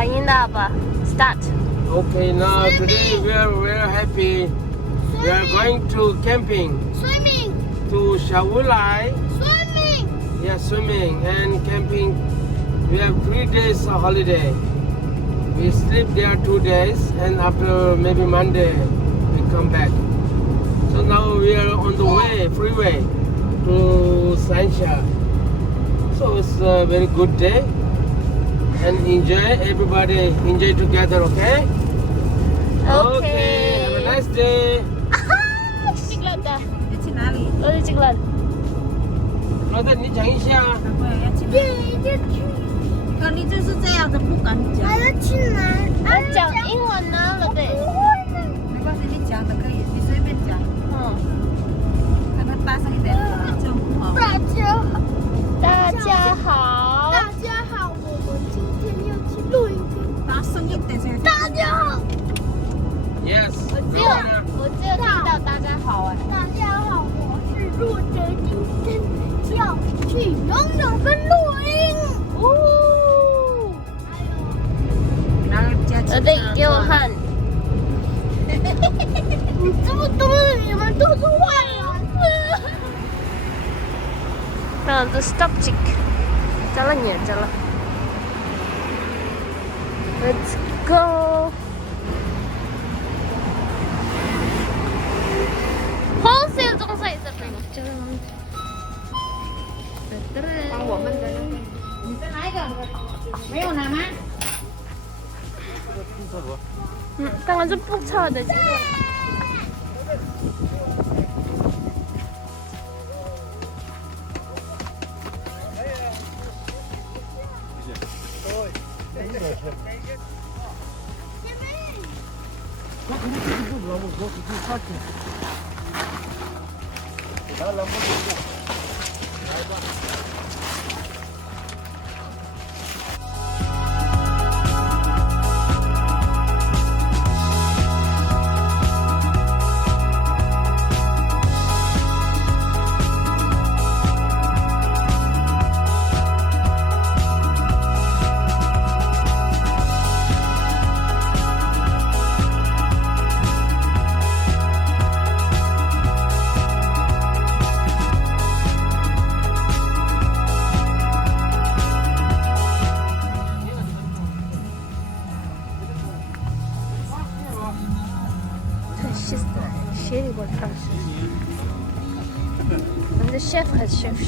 Indah apa? Start. Okay, now today we are very happy. We are going to camping Swimming. to Shawulai. Swimming. Yeah, swimming and camping. We have 3 days of holiday. We sleep there 2 days and after maybe Monday we come back. So now we are on the way, freeway to Sansha. So it's a very good day and enjoy, everybody enjoy together, okay? Okay, have a nice day. 찍었다. 要去哪里？ 어디 찍었? 老大，你讲一下。不要去哪里？可你就是这样子，不敢讲。还要去哪？讲英文呢，老弟。没关系，你讲的可以，你随便讲。嗯。可能大声一点，这样不好。大家好，大家好。大家好，我们今天要去露营。大声一点先。大家好， Yes. 我只有听到大家好哎。大家好，我是若哲，今天要去游泳跟露营。哦。然后加老弟，给我看。你这么多的，你们都是坏人。 Nah, tuh stop cik. Jalannya, jalan. Let's go. Wholesale 中赛这边，jalan. 帮我们的那个，你在哪一个？没有拿吗？ tangan jepuk 차야 돼 지금. Chef 이걸 다. 근데 셰프 해, 셰프.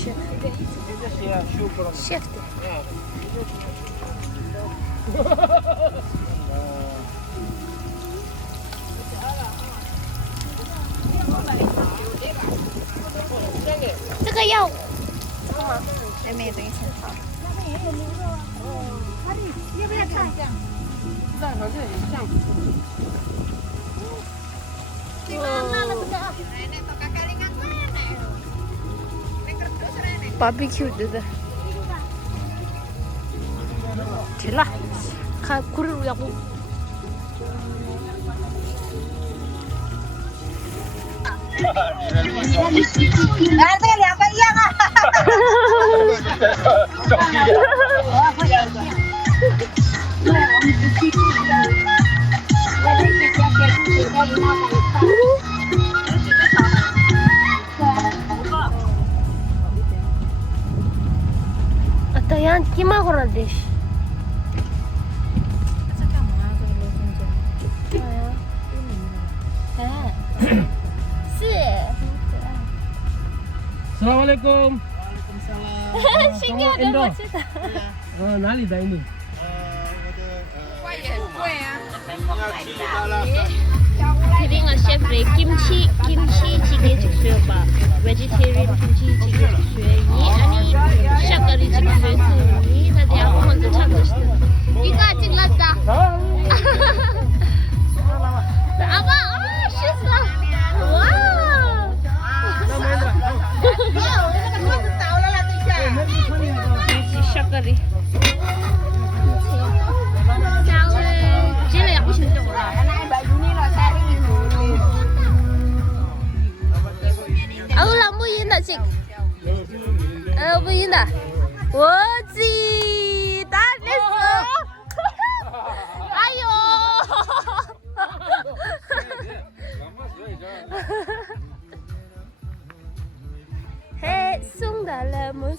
셰프. 이거 要 잠깐만. 妹妹，等一下。要不要看？这好像很像。 바비큐 되다. 될라. 가 고르로 야고.这个两个一样啊。Atau yang gimana deh? 这干嘛？这个罗中间。是。 Assalamualaikum. 新疆人我知道。哪里的印度？外也很贵啊。 Kering a chef về kimchi chicken 직수요 봐. vegetarian kimchi chicken 직수요. 아니 샤가리 직수요. 나 대학 먼저 찾았어. 이거 아직 났다. 아빠, 실수. 와우. 샤가리. 제일 약고 싶은 적 몰라. 아우 안 보인다 지금. 안 보인다. 워지 다 됐어.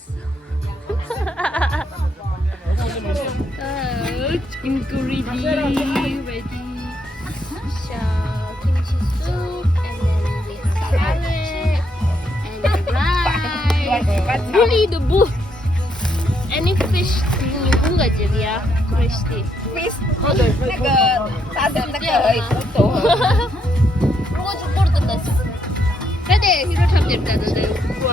있어. ingredient ready. So kimchi soup and then with salad and then rice. Really the book. Any fish 你五个这里啊 Christy. 那个大的那个骨头。 뭐지 모르겠어. 근데 이거 참 재밌다는데. 와.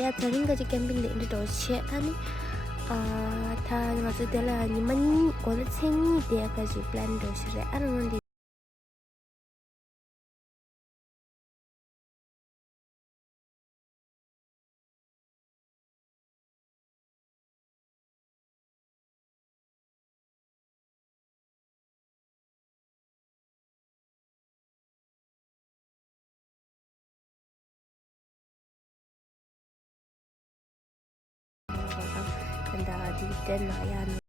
Ya tadi nggak camping di Indonesia kan? Ta maksudnya lah ni mana kalau seni dia kasih plan dosa. Anak nanti. Anda di dan layan.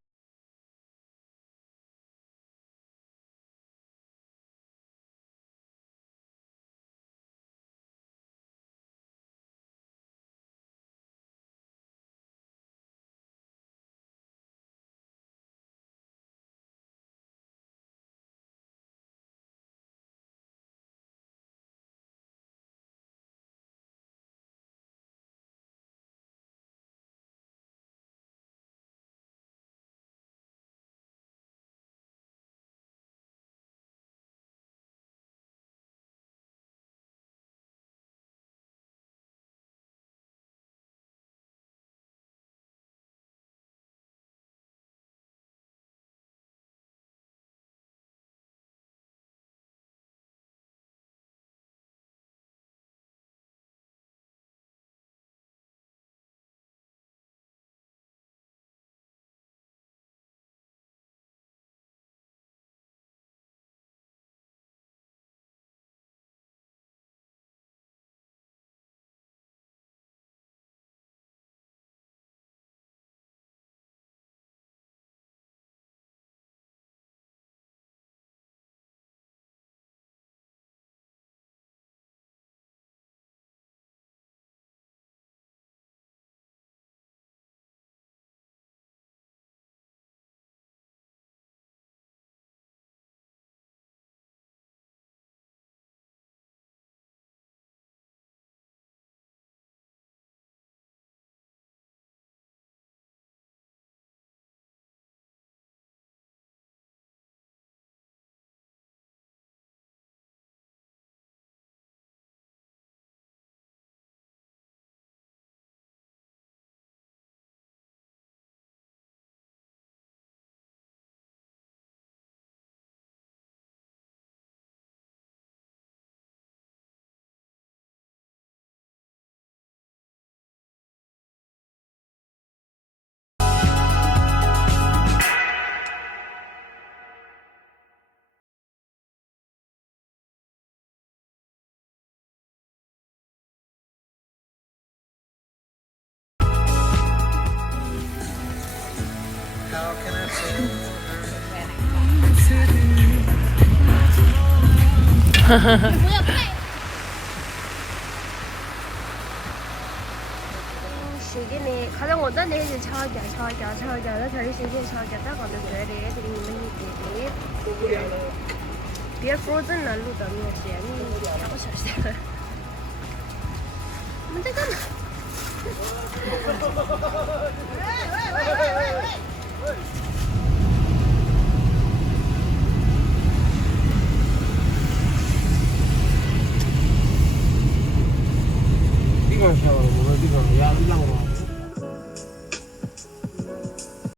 시계네 가장 원단에 해진 차가자 나 다리 시계 차가자 가는 거래 애들이 있는 게别 frozen 了路的面线你要不小心我们在干嘛地方小我们地方也让我